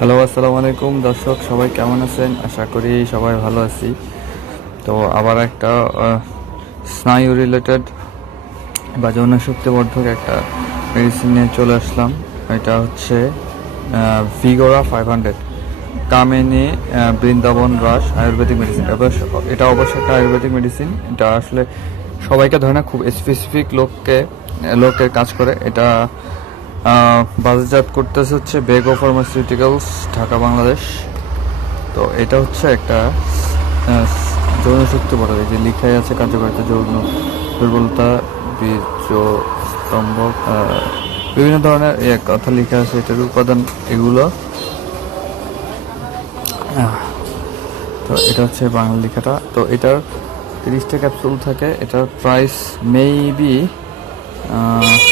Hello, আসসালামু আলাইকুম দর্শক, সবাই কেমন আছেন? আশা করি সবাই ভালো আছি। তো আবার একটা স্নায়ু রিলেটেড বা যৌন শক্তিবর্ধক একটা মেডিসিন নিয়ে চলে আসলাম। এটা হচ্ছে ভিগোরা 500 কামিনী বৃন্দাবন রাস আয়ুর্বেদিক মেডিসিন। এটা অবশ্যই একটা আয়ুর্বেদিক মেডিসিন। এটা আসলে সবাইকে ধরে না, খুব স্পেসিফিক লোকের কাজ করে। এটা বাজারজাত করতেছে হচ্ছে বেগো ফার্মাসিউটিক্যালস, ঢাকা, বাংলাদেশ। তো এটা হচ্ছে একটা যৌন শক্তি বড়, যে লিখাই আছে কার্যকারিতা, যৌন দুর্বলতা, বীর্য স্তম্ভ, বিভিন্ন ধরনের কথা লেখা আছে। এটার উপাদান এগুলো। তো এটা হচ্ছে বাংলা লেখাটা। তো এটার 30টা ক্যাপসুল থাকে। এটার প্রাইস মেবি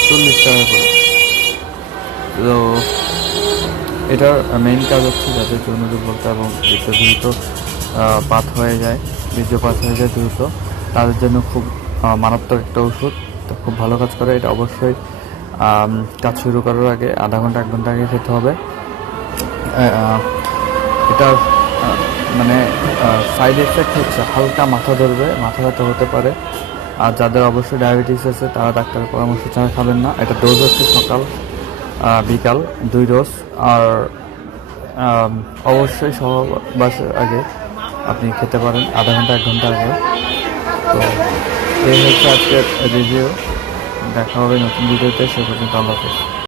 40 টাকা করে। তো এটার মেইন কাজ হচ্ছে যাদের যৌন দুর্বলতা এবং দ্রুত বীর্যপাত হয়ে যায় দ্রুত, তাদের জন্য খুব মারাত্মক একটা ওষুধ। তো খুব ভালো কাজ করে এটা। অবশ্যই কাজ শুরু করার আগে আধা ঘন্টা 1 ঘন্টা আগে খেতে হবে। এটার মানে সাইড এফেক্ট হচ্ছে হালকা মাথা ধরবে, মাথা ব্যথা হতে পারে। আর যাদের অবশ্যই ডায়াবেটিস আছে তারা ডাক্তারের পরামর্শ ছাড়া খাবেন না। এটা ডোজ হচ্ছে সকাল বিকাল 2 ডোজ। আর অবশ্যই সহবাসের আগে আপনি খেতে পারেন, আধা ঘন্টা 1 ঘন্টা আগে। তো এই হচ্ছে আজকের রিভিউ। দেখা হবে নতুন ভিডিওতে। সে পর্যন্ত আল্লাহ হাফেজ।